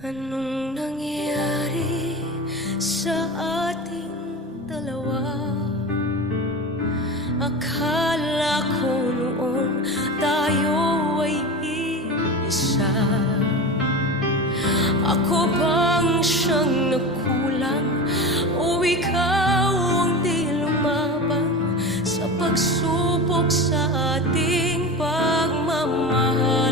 Anong nangyari sa ating dalawa? Akala ko noon tayo ay iisa. Ako bang siyang nagkulang o ikaw ang di lumaban sa pagsubok sa ating pagmamahal?